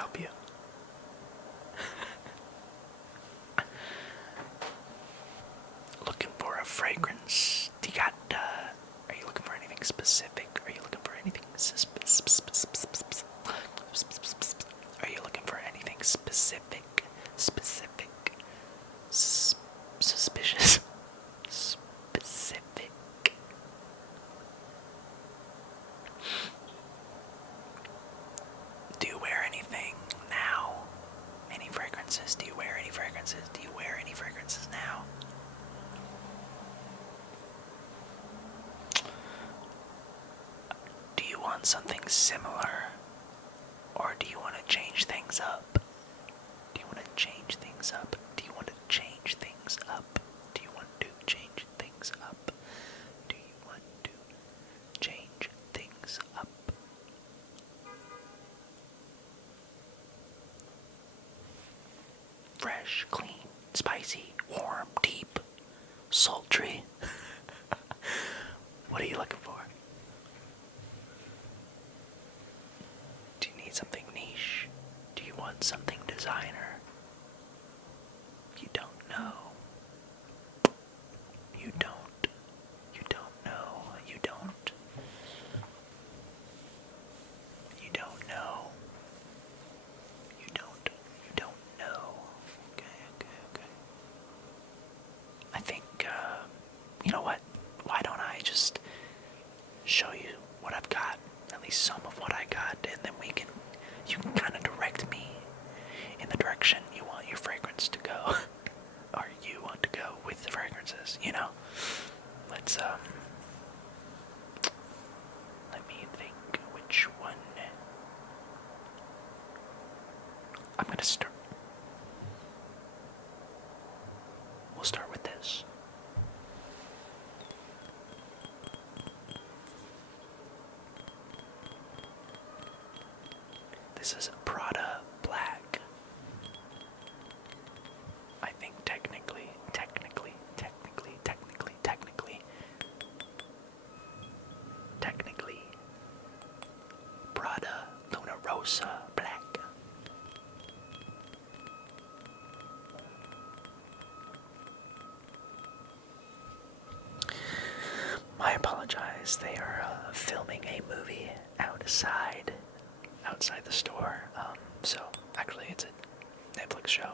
help you? Looking for a fragrance? Do you got, are you looking for anything specific? Are you looking for anything Are you looking for anything specific? Suspicious? Specific? Do you wear anything now? Any fragrances? Do you wear any fragrances? Do you wear any fragrances now? Do you want something similar? Or do you want to change things up? Do you want to change things up? Do you want to change things up? Do you want to change things up? Do you want to change things up? Fresh, clean, spicy, warm, deep, sultry. What are you looking for? Do you need something niche? Do you want something designer? You don't know. You don't. You don't know. You don't. You don't know. You don't. You don't know. Okay. I think, you know what? Why don't I just show you what I've got, at least some of what I got, and then you can kind of direct me in the direction you want your fragrance to go, or you want to go with the fragrances, you know? Let's, let me think which one. I'm gonna start. We'll start with this. This is Prada Black. I think technically, Prada Luna Rosa Black. I apologize. They are filming a movie outside the store. So actually, it's a Netflix show.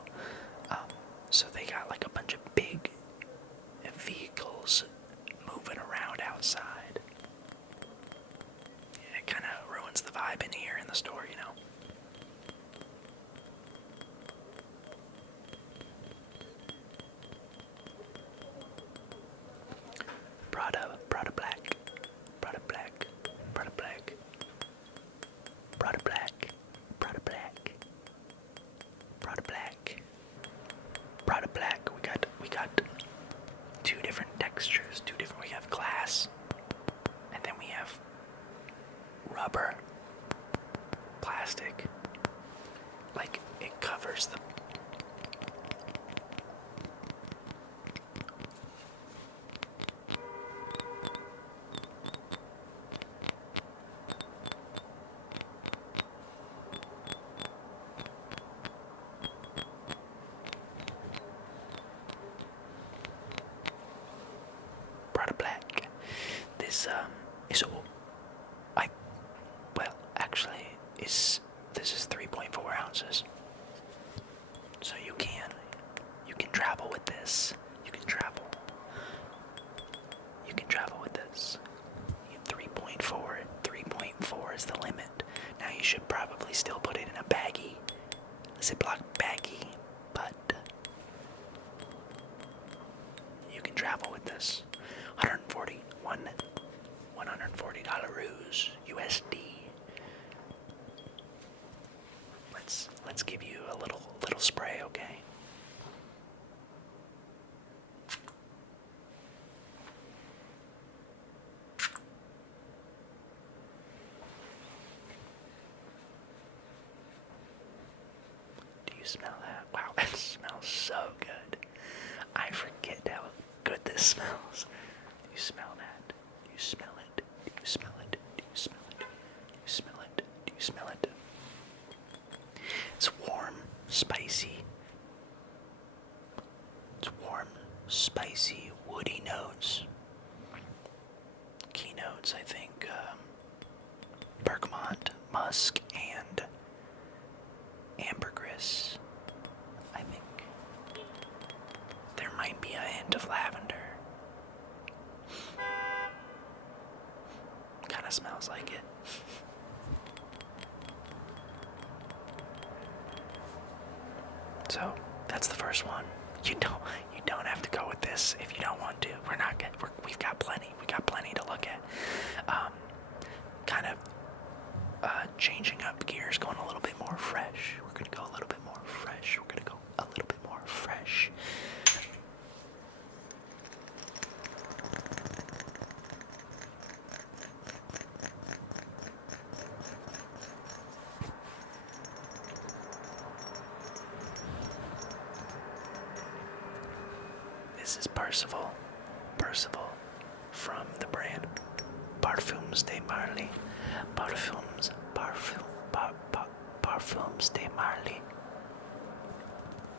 So they got like a bunch of big vehicles moving around outside. Yeah, it kind of ruins the vibe in here in the store, you know. Prada Black, Prada Black, Prada Black, Prada Black, Prada Black, Prada Black, Prada Black. We got two different textures, we have glass, and then we have rubber, plastic, like it covers the. Prada Black. This is all. Actually, this is 3.4 ounces. So you can travel with this. You can travel with this. 3.4 is the limit. Now you should probably still put it in a baggie, Ziploc baggie, but you can travel with this. $140 USD. Let's give you a little spray, okay? Do you smell that? Wow, it smells so good. I forget how good this smells. Do you smell that? Do you smell it? Do you smell it? Do you smell it? Do you smell it? Do you smell it? So that's the first one. You don't have to go with this if you don't want to. We've got plenty. We got plenty to look at. Kind of changing up gears, going a little bit more fresh. We're gonna go a little bit more fresh. We're gonna go a little bit more fresh. This is Percival. Percival from the brand Parfums de Marly. Parfums de Marly.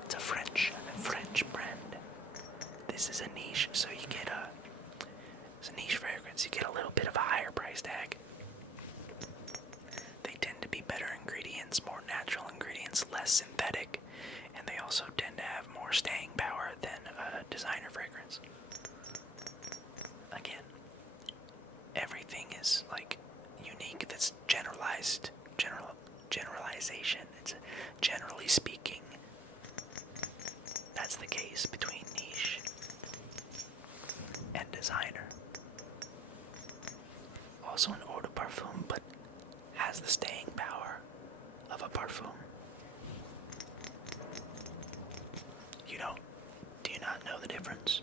It's a French brand. This is a niche, so it's a niche fragrance. You get a little bit of a higher price tag. They tend to be better ingredients, more natural ingredients, less synthetic, and they also tend to have more staying power than a designer fragrance. Again, everything is like unique. That's generalization. It's generally speaking. That's the case between niche and designer. Also an eau de parfum, but has the staying power of a parfum. Do you not know the difference?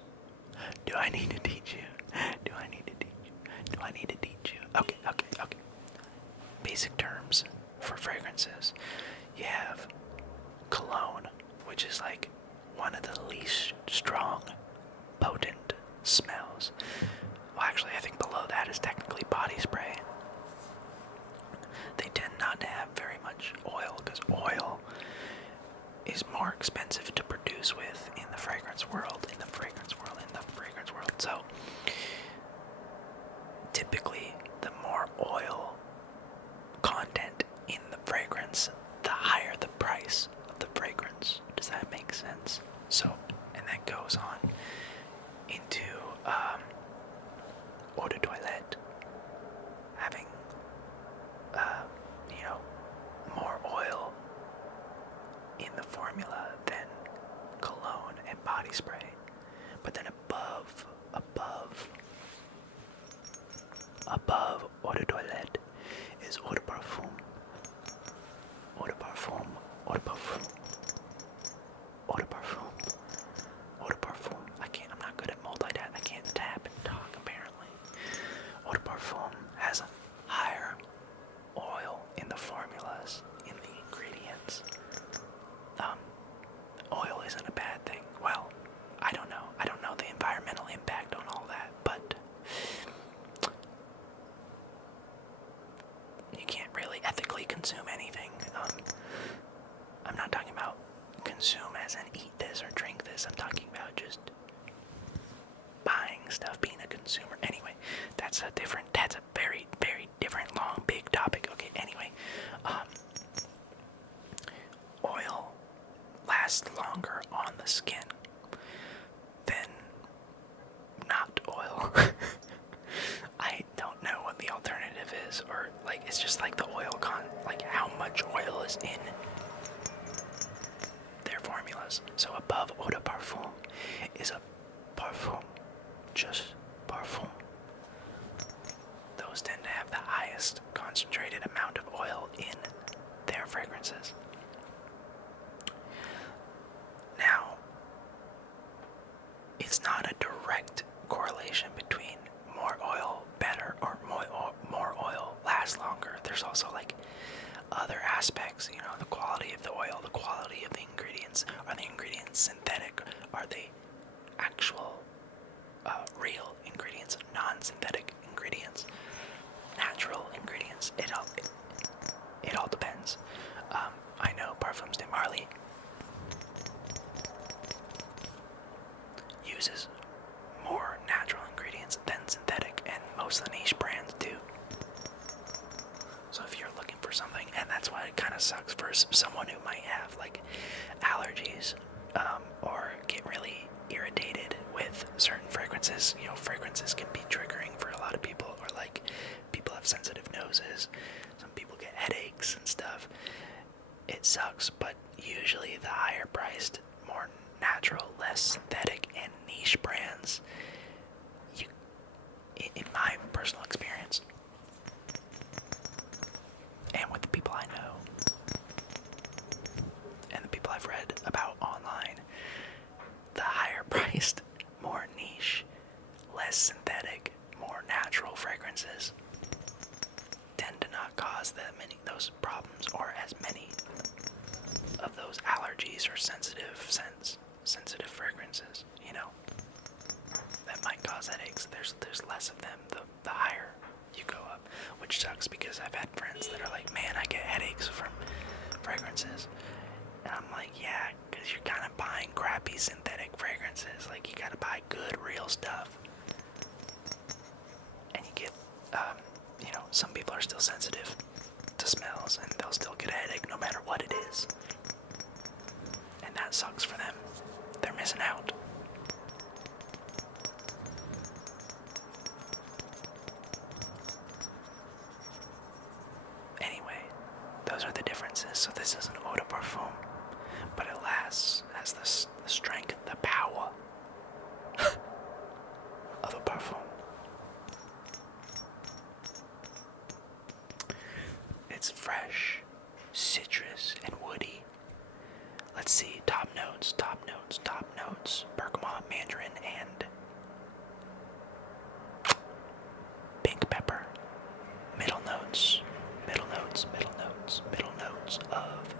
Do I need to teach you? Do I need to teach you? Okay. Basic terms for fragrances. You have cologne, which is like one of the least strong, potent smells. Well, actually, I think below that is technically body spray. They tend not to have very much oil, because oil is more expensive to produce with in the fragrance world. So, typically, the more oil content in the fragrance, the higher the price of the fragrance. Does that make sense? So, and that goes on into eau de toilette having more oil in the formula than cologne and body spray. But then above eau de toilette is eau de parfum. Eau de parfum. Eau de parfum. Eau de parfum. Eau de parfum. I'm not good at multitask. I can't tap and talk apparently. Eau de parfum has a higher oil in the formulas, in the ingredients. Oil isn't a bad thing. Well, I don't know. I don't know the environmental impact on all that, but you can't really ethically consume anything. I'm not talking about consume as in eat this or drink this. I'm talking about just buying stuff, being a consumer. Anyway, that's a very, very different, long, big topic. Okay, anyway, oil lasts longer on the skin than not oil. I don't know what the alternative is, or like it's just like the oil like how much oil is in their formulas. So above eau de parfum is a parfum, just parfum. Those tend to have the highest concentrated amount of oil in their fragrances. Now, it's not a direct correlation between more oil better or more oil lasts longer. There's also like other aspects, the quality of the oil, the quality of the ingredients. Are the ingredients synthetic? Are they actual real ingredients, non-synthetic ingredients, natural ingredients? It all depends. I know Parfums de Marly uses more natural ingredients than synthetic, and most of the niche brands do. So if you're looking for something, and that's why it kind of sucks for someone who might have like allergies or get really irritated with certain fragrances. Fragrances can be triggering for a lot of people, or like people have sensitive noses. Some people get headaches and stuff. it sucks, but usually the higher priced, more natural, less synthetic, and niche brands, in my personal experience, and with the people I know, and the people I've read about online, the higher priced, more niche, less synthetic, more natural fragrances tend to not cause those problems or as many of those allergies or sensitive fragrances, that might cause headaches. There's less of them the higher you go up, which sucks because I've had friends that are like, man, I get headaches from fragrances. And I'm like, yeah, because you're kind of buying crappy synthetic fragrances. Like, you gotta buy good, real stuff. And you get, some people are still sensitive to smells, and they'll still get a headache no matter what it is. And that sucks for them. They're missing out. Anyway, those are the differences. So this is an eau de parfum, but it lasts, has the strength, the power of a parfum. It's fresh, citrus, and woody. Let's see, top notes. Bergamot, mandarin, and pink pepper. Middle notes of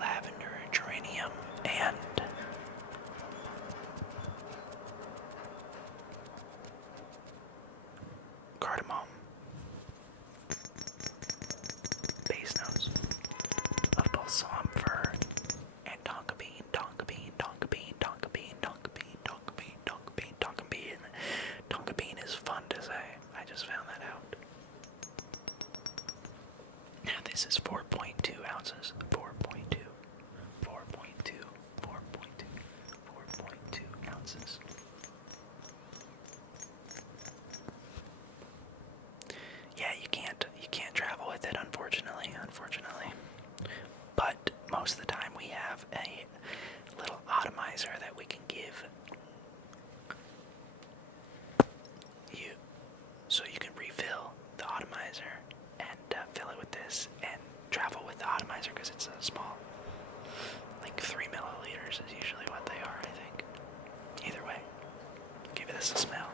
lavender, geranium, and cardamom. Base notes of balsam fir and tonka bean. Tonka bean is fun to say. I just found that out. Now this is 4.2 ounces. 4.2 ounces. Yeah, you can't travel with it, unfortunately. But most of the time we have a little atomizer that we can give you, so you can refill the atomizer and fill it with this and travel with the atomizer because it's a small, like 3 milliliters is usually what they are, I think. Either way, give this a smell.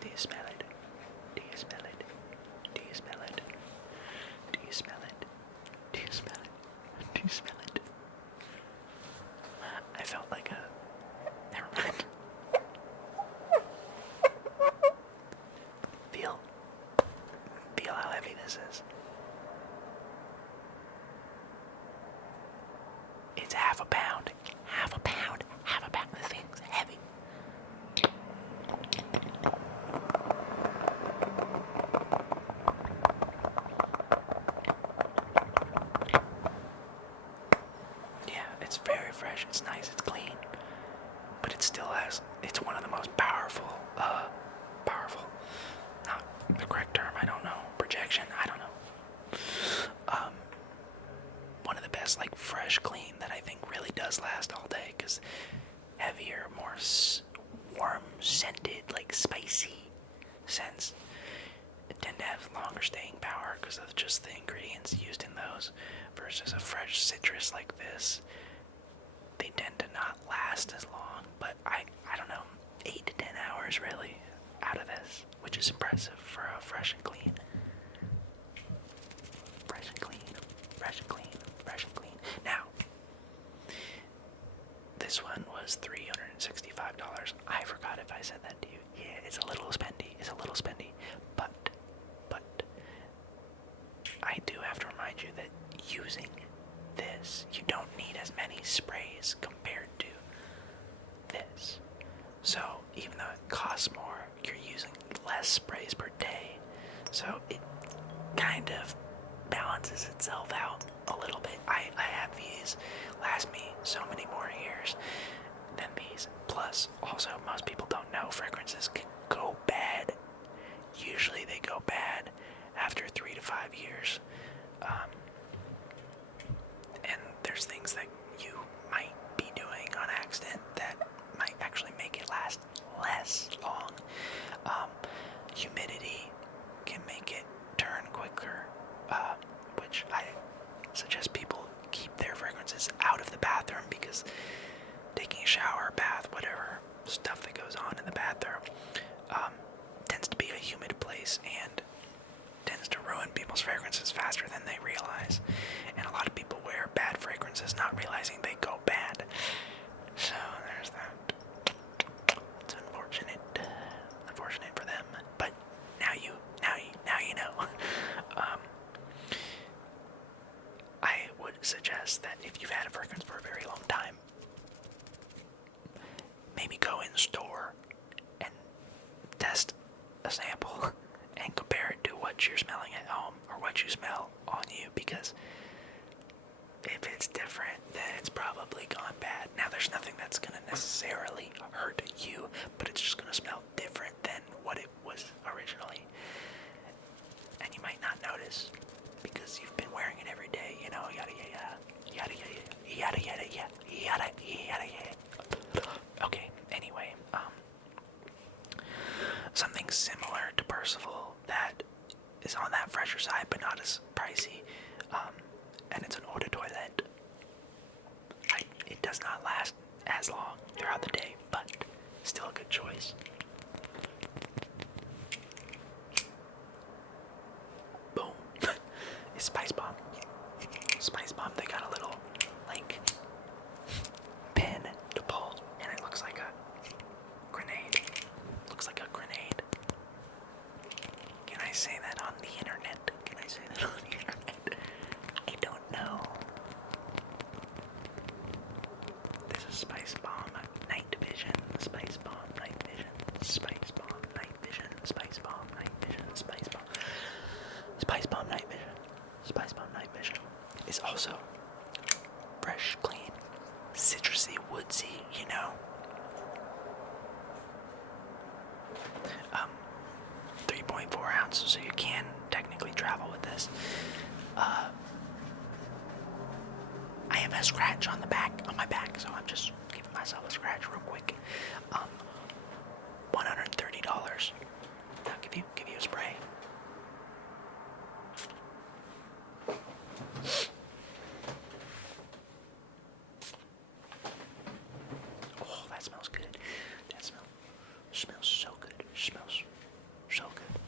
Do you smell it? Do you smell it? Do you smell it? Do you smell it? Do you smell it? Do you smell it? I felt like never mind. Feel how heavy this is. It's half a pound. This thing's heavy. Yeah, it's very fresh. It's nice. It's clean. But it still has, it's one of the most powerful, not the correct term, I don't know, projection, I don't know. One of the best, like, fresh clean that I think really does last all day, because heavier, more warm, scented, like, spicy scents tend to have longer staying power because of just the ingredients used in those, versus a fresh citrus like this. They tend to not last as long, but I don't know, 8 to 10 hours really out of this, which is impressive for a fresh and clean. Fresh and clean. Now, this one was $365. I forgot if I said that to you. Yeah, it's a little spendy, but I do have to remind you that using this, you don't need as many sprays compared to this. So even though it costs more, you're using less sprays per day. So it kind of balances itself out a little bit. I have these last me so many more years than these. Plus, also, most people don't know fragrances can go bad. Usually they go bad after 3 to 5 years. And there's things that you might be doing on accident that might actually make it last less long. Humidity can make it turn quicker, which I suggest people keep their fragrances out of the bathroom, because taking a shower, bath, whatever stuff that goes on in the bathroom tends to be a humid place and tends to ruin people's fragrances faster than they realize. And a lot of people wear bad fragrances not realizing they go bad. So there's that. It's unfortunate for them. But now you know. I would suggest that if you've had a fragrance for a very long time, maybe go in store and test a sample and compare it to what you're smelling at home or what you smell on you, because if it's different, then it's probably gone bad. Now, there's nothing that's going to necessarily hurt you, but it's just going to smell different than what it was originally. And you might not notice because you've been wearing it every day, you know, yada yada yada yada yada yada yada yada. Okay, anyway, something similar to Percival that is on that fresher side but not as pricey, and it's an eau de toilette. It does not last as long throughout the day, but still a good choice. Boom. It's Spicebomb. Spicebomb, they got a little, like, pin to pull, and it looks like a grenade. Looks like a grenade. Can I say that on the internet? Can I say that on the internet? I don't know. This is Spicebomb Nightvision. Spicebomb Nightvision. Spicebomb Nightvision. Spicebomb Nightvision. Spicebomb Nightvision. Spicebomb Nightvision is also fresh, clean, citrusy, woodsy, you know. 3.4 ounces, so you can technically travel with this. I have a scratch on my back, so I'm just giving myself a scratch real quick. $130. I'll give you a spray. Oh, that smells good. That smells so good. Smells so good.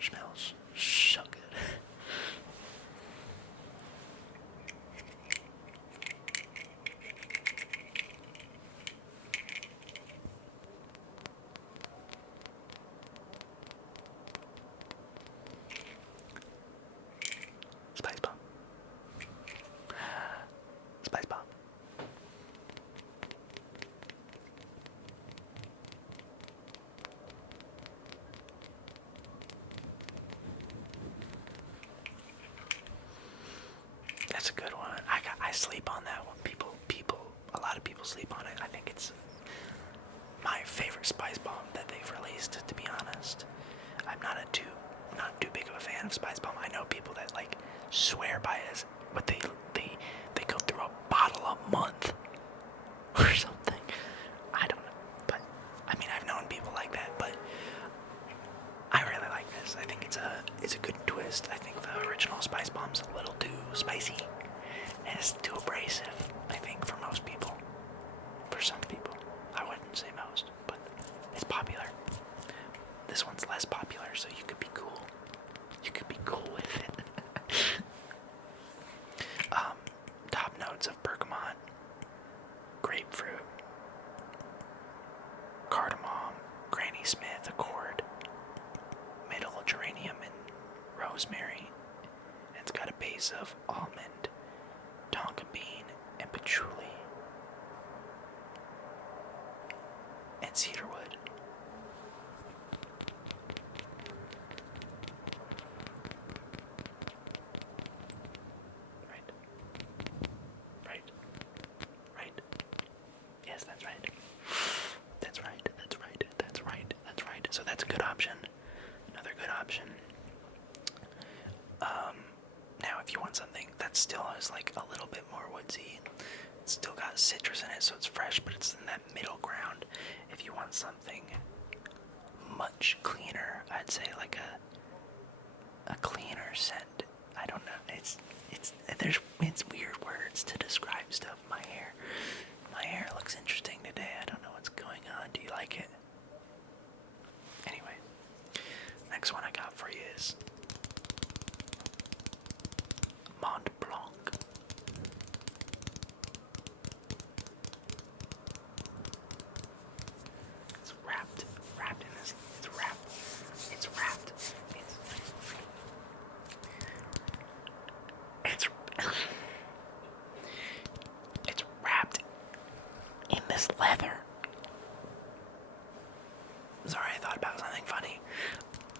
Smells so good. Spicebomb. Spicebomb. That's a good one. I sleep on that one. A lot of people sleep on it. I think it's my favorite Spicebomb that they've released, to be honest. I'm not too big of a fan of Spicebomb. I know people that like swear by it, but they go through a bottle a month or something. I don't know, but I mean, I've known people like that, but I really like this. I think it's a good twist. I think the original Spicebomb's a little too spicy and it's too abrasive, I think, for most people. For some people. I wouldn't say most, but it's popular. This one's less popular, so you could be cool. You could be cool with it. Top notes of bergamot, grapefruit, cardamom, Granny Smith, accord, middle geranium, and rosemary. And it's got a base of almond, tonka bean, and patchouli, and cedarwood. Right. Yes, that's right. it, so that's a good option. Another good option. Now if you want something that still is like a little bit more woodsy, it's still got citrus in it, so it's fresh, but it's in that middle ground. If you want something much cleaner, I'd say like a cleaner scent. I don't know. It's weird words to describe stuff. My hair looks interesting today. I don't know what's going on. Do you like it? Anyway, next one I got for you is Mont Blanc. It's wrapped in this. It's wrapped. It's wrapped in this leather. Sorry, I thought about something funny.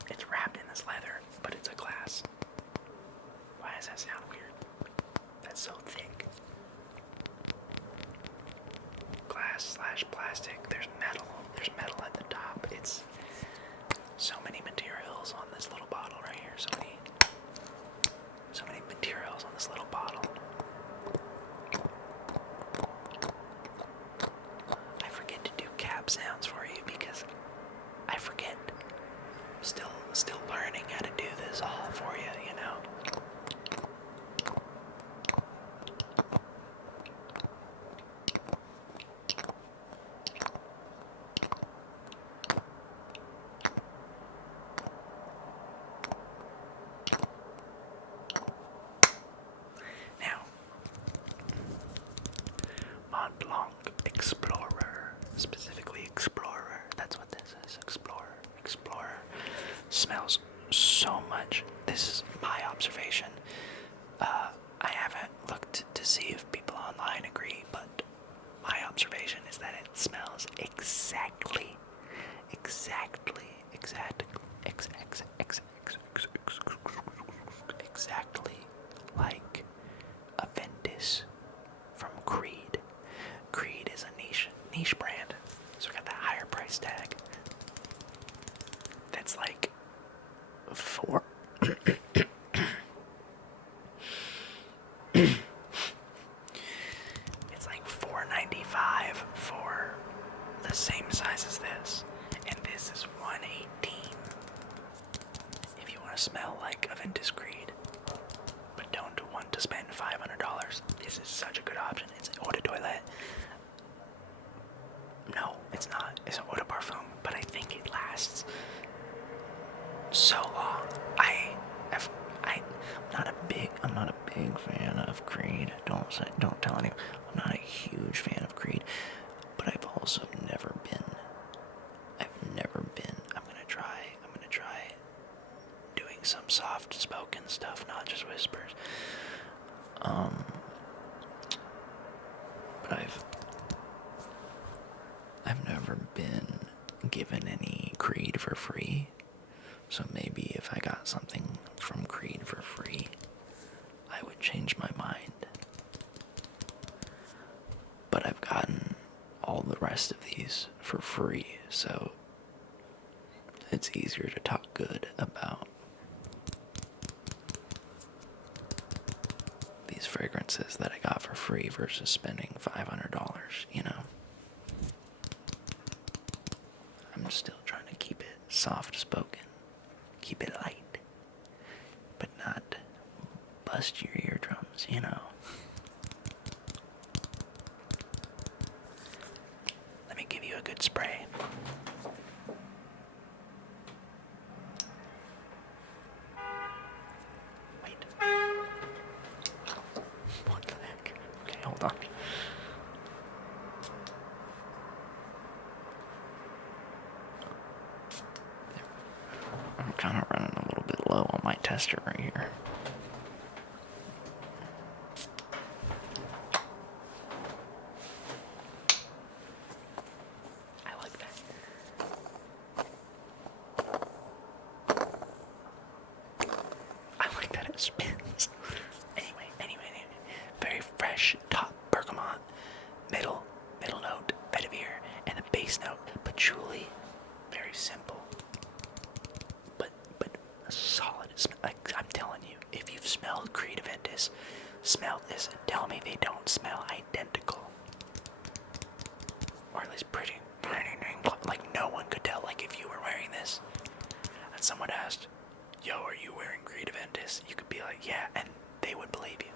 It's wrapped in this leather, but it's a glass. Why does that sound weird? That's so thick. Glass / plastic. There's metal. There's metal at the top. It's so many materials on this little bottle right here. So many materials on this little bottle. I forget to do cap sounds for you because I forget. Still learning how to do this all for you, you know. Now, Mont Blanc Explorer, specifically Explorer. That's what this is. Explorer. Smells so much. This is my observation. I haven't looked to see if people online agree, but my observation is that it smells exactly like a Ventus from Creed. Creed is a niche brand, so we got that higher price tag. That's like four. It's like $4.95 for the same size as this, and this is $118. If you want to smell like a Ventus Creed, but don't want to spend $500, this is such a good option. It's an eau de toilette. No, it's not. It's an eau de parfum, but I think it lasts so long. I'm not a big fan of Creed. Don't tell anyone. I'm not a huge fan of Creed, but I've also never been. I'm gonna try doing some soft spoken stuff, not just whispers. But I've never been given any Creed for free. So maybe if I got something from Creed for free, I would change my mind. But I've gotten all the rest of these for free, so it's easier to talk good about these fragrances that I got for free versus spending $500, you know? I'm still trying to keep it soft spoken. Keep it light, but not bust your eardrums, you know. Let me give you a good spray. Wait. What the heck? Okay, hold on. I'm kind of running a little bit low on my tester right here. I like that. I like that it spins. Anyway. Very fresh top bergamot, middle note vetiver, and the base note patchouli. Very simple. solid. Like, I'm telling you, if you've smelled Creed Aventus, smell this and tell me they don't smell identical. Or at least pretty dang, like no one could tell, like if you were wearing this and someone asked, yo, are you wearing Creed Aventus? You could be like, yeah, and they would believe you.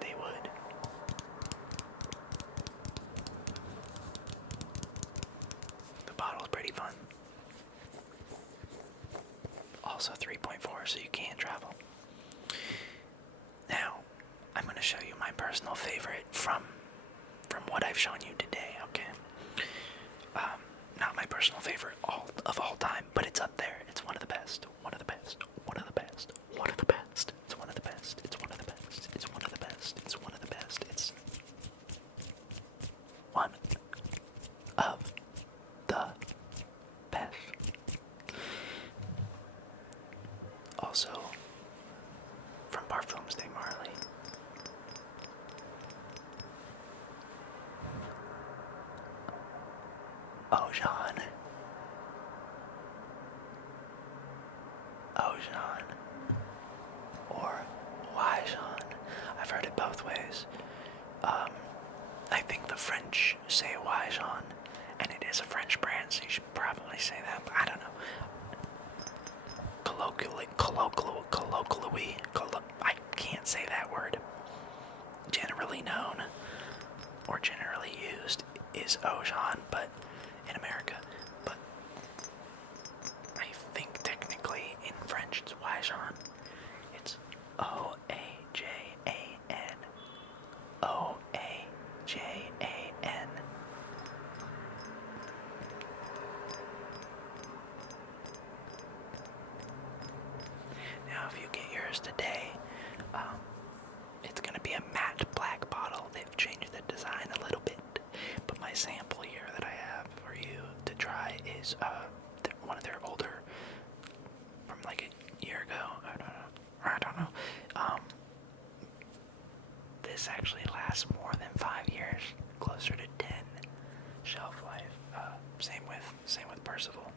They would. The bottle's pretty fun. Also 3.4, so you can travel. Now, I'm going to show you my personal favorite from what I've shown you today, okay? Not my personal favorite of all time, but it's up there. It's one of the best. One of the best. One of the best. One of the best. It's one of the best. It's one of the best. It's one of the best. It's one of the best. It's one of the best. Also, from Parfums de Marly. Oajan. Oajan. Or Oajan. I've heard it both ways. I think the French say Oajan, and it is a French brand, so you should probably say that, but I don't know. Colloquially, I can't say that word. Generally known, or generally used, is Oajan, but in America, but I think technically in French it's Oajan. It's O-A-J-A-N. O-A-J-A-N. Now if you get yours today, it's going to be a matte black bottle. They've changed the design a little bit, but my sample here that I have for you to try is one of their older, from like a year ago. I don't know. This actually lasts more than 5 years, closer to 10 shelf life. Same with Percival,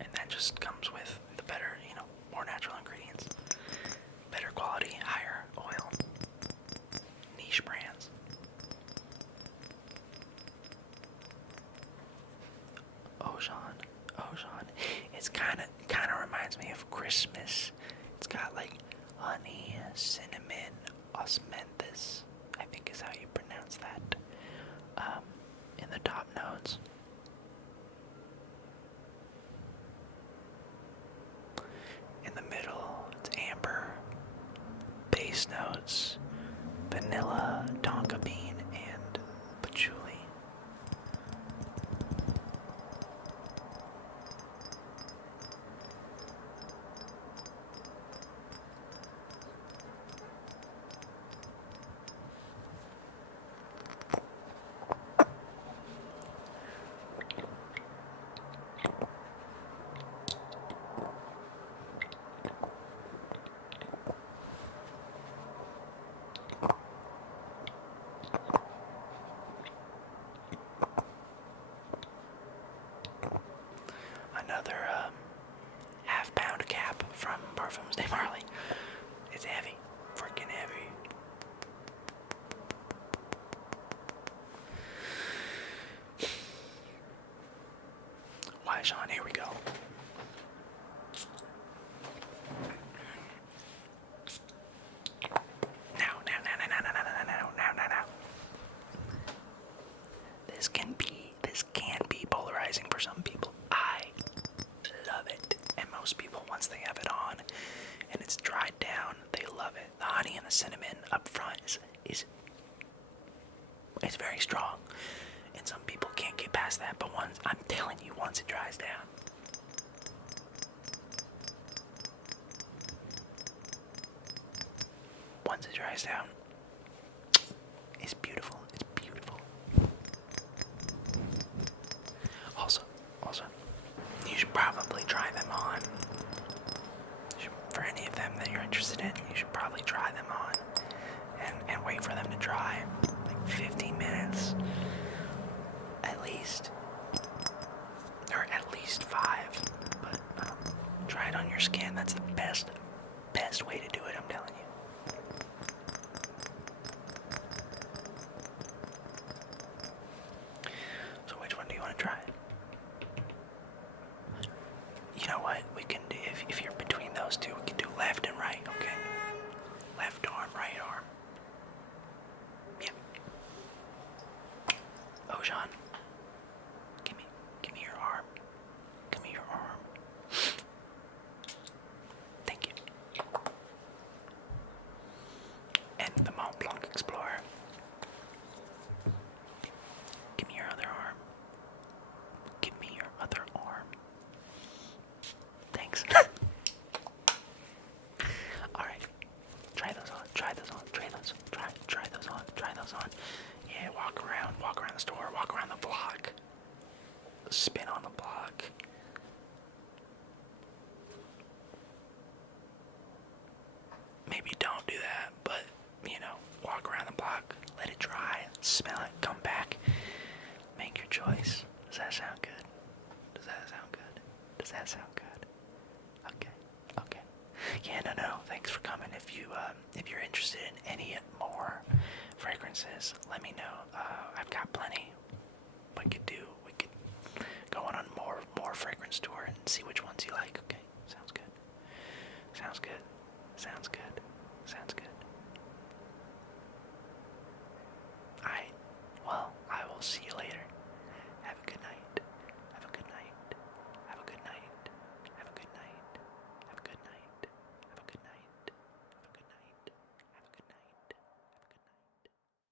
and that just comes with the better, more natural ingredients, better quality, higher oil, niche brands. Oajan. It's kind of reminds me of Christmas. It's got like honey, cinnamon, osmanthus, I think is how you pronounce that, in the top notes. In the middle, it's amber, base notes, vanilla, tonka bean, and patchouli. Another half-pound cap from Parfums de Marly. It's heavy, freaking heavy. Oajan, here we go. Now. This can be polarizing for some people. I love it, and most people, once they have it on and it's dried down, they love it. The honey and the cinnamon up front is very strong, and some people can't get past that. But I'm telling you, once it dries down, it's beautiful. It's beautiful. Also, you should probably try them on. For any of them that you're interested in, you should probably try them on and wait for them to dry. Like 15 minutes, at least. Or at least 5. skin. That's the best way to do it, I'm telling you. So which one do you want to try? You know what? We can do, if you're between those two, we can do left and right, okay? Left arm, right arm. Yep. Oajan. Give me your arm. Give me your arm. Thank you. And the Mont Blanc Explorer. Give me your other arm. Give me your other arm. Thanks. Alright. Try those on. Try those on. Try those. Try those on. Try those on. Yeah, walk around the store, walk around the block. Spin on the block. Maybe don't do that, but you know, walk around the block, let it dry, smell it, come back, make your choice. Does that sound good? Does that sound good? Does that sound good? Okay. Yeah, no. Thanks for coming. If you're interested in any more fragrances, let me know. I've got plenty. We could go on a more fragrance tour and see which ones you like. Okay, sounds good. Sounds good.